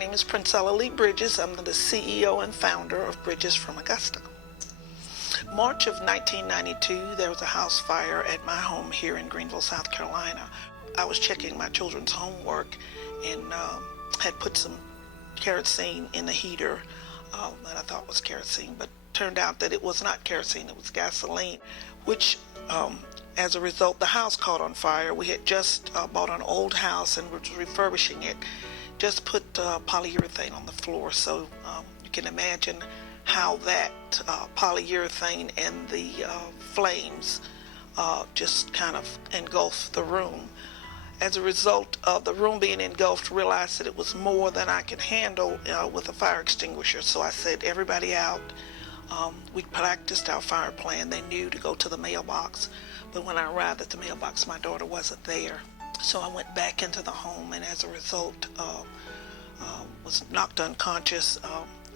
name is Princella Lee-Bridges. I'm the CEO and founder of Bridges from Augusta. March of 1992, there was a house fire at my home here in Greenville, South Carolina. I was checking my children's homework and had put some kerosene in the heater that I thought was kerosene, but turned out that it was not kerosene, it was gasoline, which as a result, the house caught on fire. We had just bought an old house and were refurbishing it. Just put polyurethane on the floor, so you can imagine how that polyurethane and the flames just kind of engulfed the room. As a result of the room being engulfed, realized that it was more than I could handle with a fire extinguisher. So I said, everybody out. We practiced our fire plan. They knew to go to the mailbox. But when I arrived at the mailbox, my daughter wasn't there. So I went back into the home, and as a result, was knocked unconscious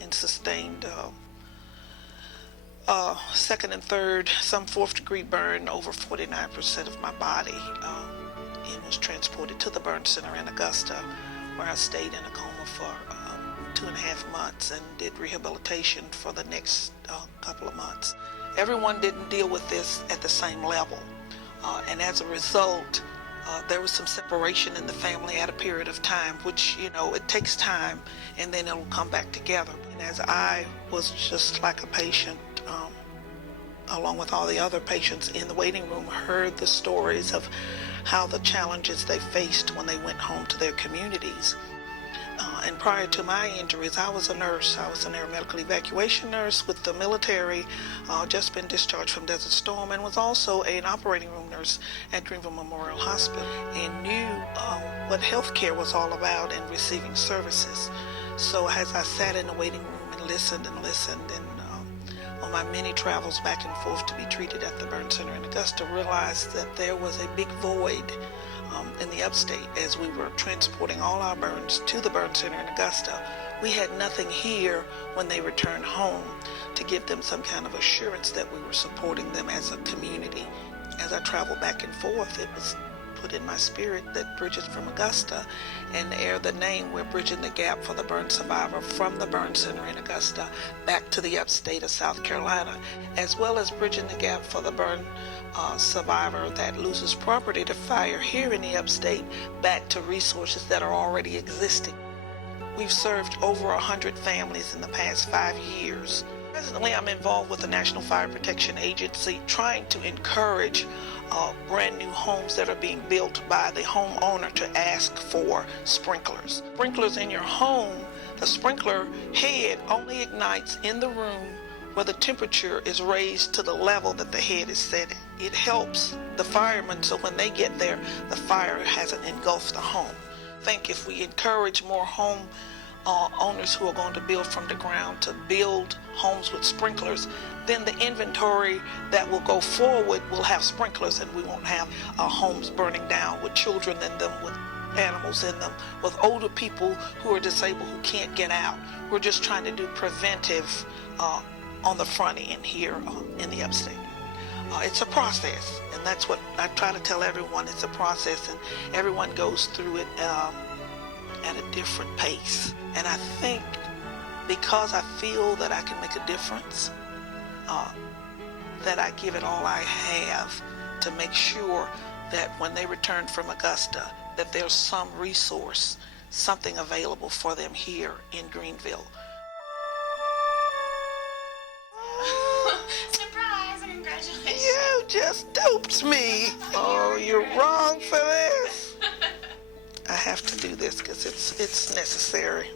and sustained second and third, some fourth-degree burn over 49% of my body, and was transported to the burn center in Augusta, where I stayed in a coma for 2.5 months and did rehabilitation for the next couple of months. Everyone didn't deal with this at the same level, and as a result, there was some separation in the family at a period of time, which, you know, it takes time and then it'll come back together. And as I was just like a patient, along with all the other patients in the waiting room, heard the stories of how the challenges they faced when they went home to their communities. And prior to my injuries, I was a nurse. I was an air medical evacuation nurse with the military, just been discharged from Desert Storm, and was also an operating room nurse at Greenville Memorial Hospital, and knew what healthcare was all about and receiving services. So as I sat in the waiting room and listened, and on my many travels back and forth to be treated at the burn center in Augusta, realized that there was a big void in the upstate. As we were transporting all our burns to the burn center in Augusta, we had nothing here when they returned home to give them some kind of assurance that we were supporting them as a community. As I traveled back and forth, it was put in my spirit that Bridges from Augusta, and ere the name, we're bridging the gap for the burn survivor from the burn center in Augusta back to the upstate of South Carolina, as well as bridging the gap for the burn survivor that loses property to fire here in the upstate back to resources that are already existing. We've served over 100 families in the past 5 years. Presently, I'm involved with the National Fire Protection Agency, trying to encourage brand new homes that are being built by the homeowner to ask for sprinklers. Sprinklers in your home, the sprinkler head only ignites in the room where the temperature is raised to the level that the head is set at. It helps the firemen so when they get there, the fire hasn't engulfed the home. I think if we encourage more home owners who are going to build from the ground to build homes with sprinklers, then the inventory that will go forward will have sprinklers, and we won't have homes burning down with children in them, with animals in them, with older people who are disabled who can't get out. We're just trying to do preventive on the front end here in the upstate. It's a process, and that's what I try to tell everyone. It's a process, and everyone goes through it at a different pace. And I think because I feel that I can make a difference, that I give it all I have to make sure that when they return from Augusta, that there's some resource, something available for them here in Greenville. Surprise and congratulations. You just duped me. Oh, you're wrong for this. I have to do this because it's necessary.